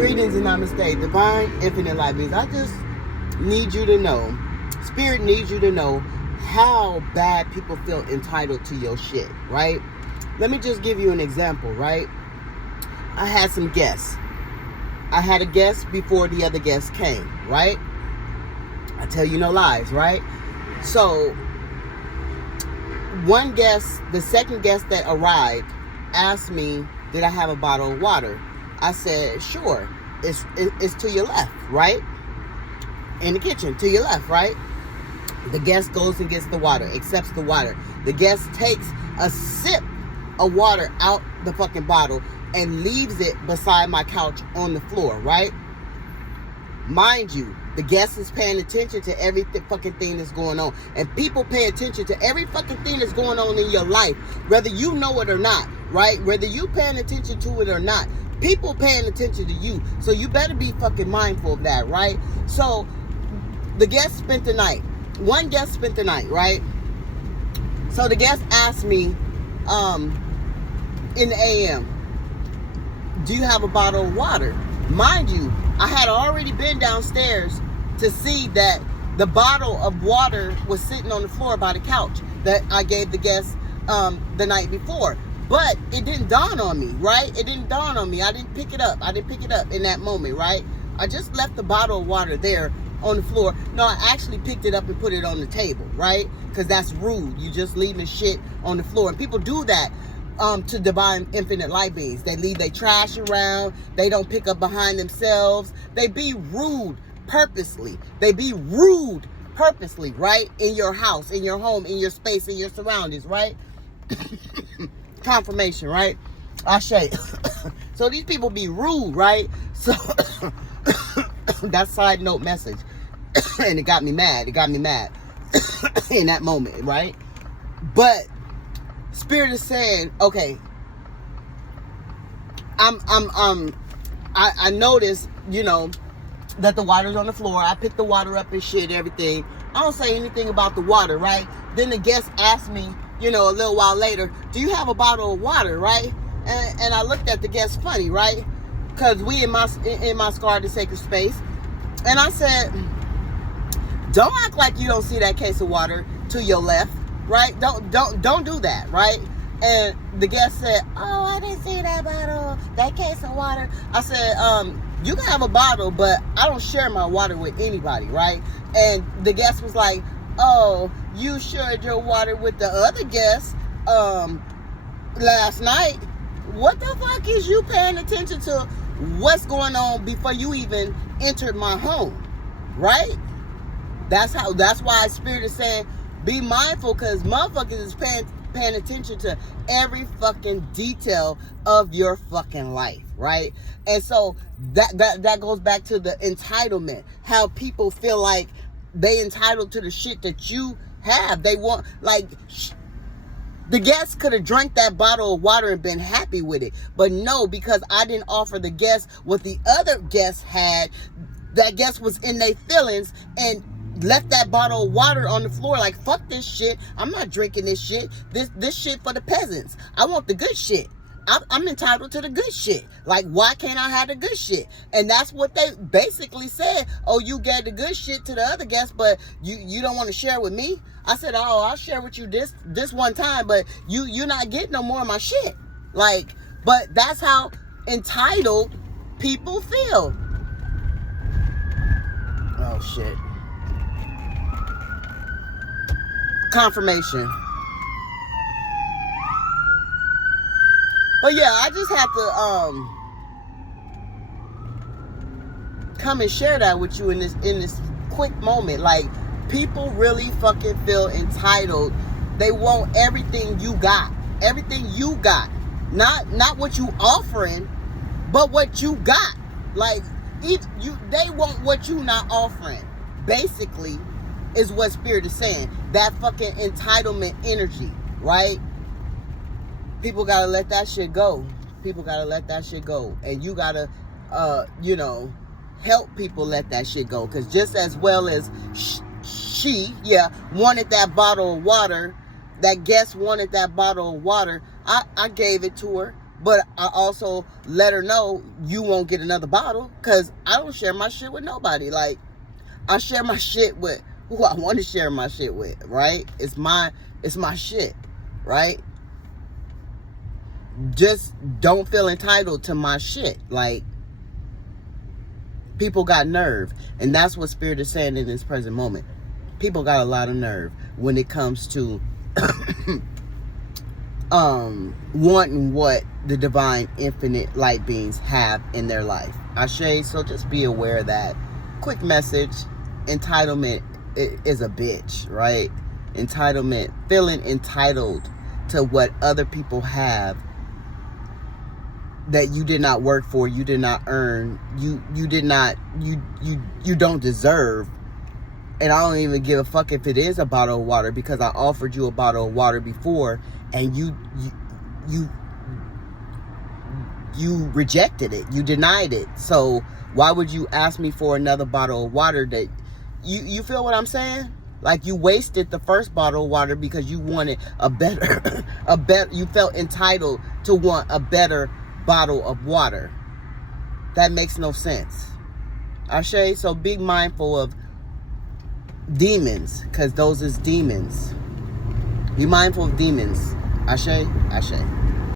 Greetings and namaste, divine, infinite light beings. I just need you to know, Spirit needs you to know how bad people feel entitled to your shit, right? Let me just give you an example, right? I had some guests. I had a guest before the other guests came, right? I tell you no lies, right? So, one guest, the second guest that arrived, asked me, did I have a bottle of water? I said, sure. It's to your left, right? In the kitchen, to your left, right? The guest goes and gets the water, accepts the water. The guest takes a sip of water out the fucking bottle and leaves it beside my couch on the floor, right? Mind you, the guest is paying attention to every fucking thing that's going on. And people pay attention to every fucking thing that's going on in your life, whether you know it or not, right? Whether you paying attention to it or not. People paying attention to you. So you better be fucking mindful of that, right? So the guest spent the night. One guest spent the night, right? So the guest asked me in the AM, do you have a bottle of water? Mind you, I had already been downstairs to see that the bottle of water was sitting on the floor by the couch that I gave the guest the night before. But it didn't dawn on me, right? It didn't dawn on me. I didn't pick it up. I didn't pick it up in that moment, right? I just left the bottle of water there on the floor. No, I actually picked it up and put it on the table, right? Because that's rude. You just leaving shit on the floor. And people do that to divine infinite light beings. They leave their trash around. They don't pick up behind themselves. They be rude purposely. They be rude purposely, right? In your house, in your home, in your space, in your surroundings, right? Confirmation, right? Ashe. So these people be rude, right? So that side note message. And it got me mad. It got me mad in that moment, right? But Spirit is saying, okay, I noticed, you know, that the water's on the floor. I picked the water up and shit, everything. I don't say anything about the water, right? Then the guest asked me, you know, a little while later, do you have a bottle of water, right? And I looked at the guest funny, right? Because we in my scarred and sacred space. And I said, don't act like you don't see that case of water to your left, right? Don't do that, right? And the guest said, oh, I didn't see that bottle, that case of water. I said, you can have a bottle, but I don't share my water with anybody, right? And the guest was like, oh, you shared your water with the other guests last night. What the fuck is you paying attention to what's going on before you even entered my home, right? That's why Spirit is saying be mindful, because motherfuckers is paying attention to every fucking detail of your fucking life, right? And so that goes back to the entitlement, how people feel like they entitled to the shit that you have. They want, like, the guest could have drank that bottle of water and been happy with it. But no, because I didn't offer the guest what the other guest had, that guest was in their feelings and left that bottle of water on the floor like, fuck this shit. I'm not drinking this shit. This shit for the peasants. I want the good shit. I'm entitled to the good shit. Like, why can't I have the good shit? And that's what they basically said. Oh, you gave the good shit to the other guests, but you don't want to share with me? I said, oh, I'll share with you this one time, but you're not getting no more of my shit. Like, but that's how entitled people feel. Oh, shit. Confirmation. But yeah, I just have to come and share that with you in this quick moment. Like, people really fucking feel entitled. They want everything you got. Everything you got. Not what you offering, but what you got. Like, they want what you not offering. Basically, is what Spirit is saying. That fucking entitlement energy, right? People gotta let that shit go. People gotta let that shit go. And you gotta, help people let that shit go. Because just as well as she wanted that bottle of water, that guest wanted that bottle of water, I gave it to her. But I also let her know you won't get another bottle, because I don't share my shit with nobody. Like, I share my shit with who I want to share my shit with, right? It's my shit, right? Just don't feel entitled to my shit. Like, people got nerve, and that's what Spirit is saying in this present moment. People got a lot of nerve when it comes to wanting what the divine infinite light beings have in their life. Ashe, so just be aware of that. Quick message: entitlement is a bitch, right? Entitlement, feeling entitled to what other people have that you did not work for, you did not earn, you don't deserve. And I don't even give a fuck if it is a bottle of water, because I offered you a bottle of water before and you rejected it. You denied it. So why would you ask me for another bottle of water that you feel what I'm saying? Like, you wasted the first bottle of water because you wanted a better you felt entitled to want a better bottle of water. That makes no sense. Ashe, so be mindful of demons, because those is demons. Be mindful of demons. Ashe, Ashe.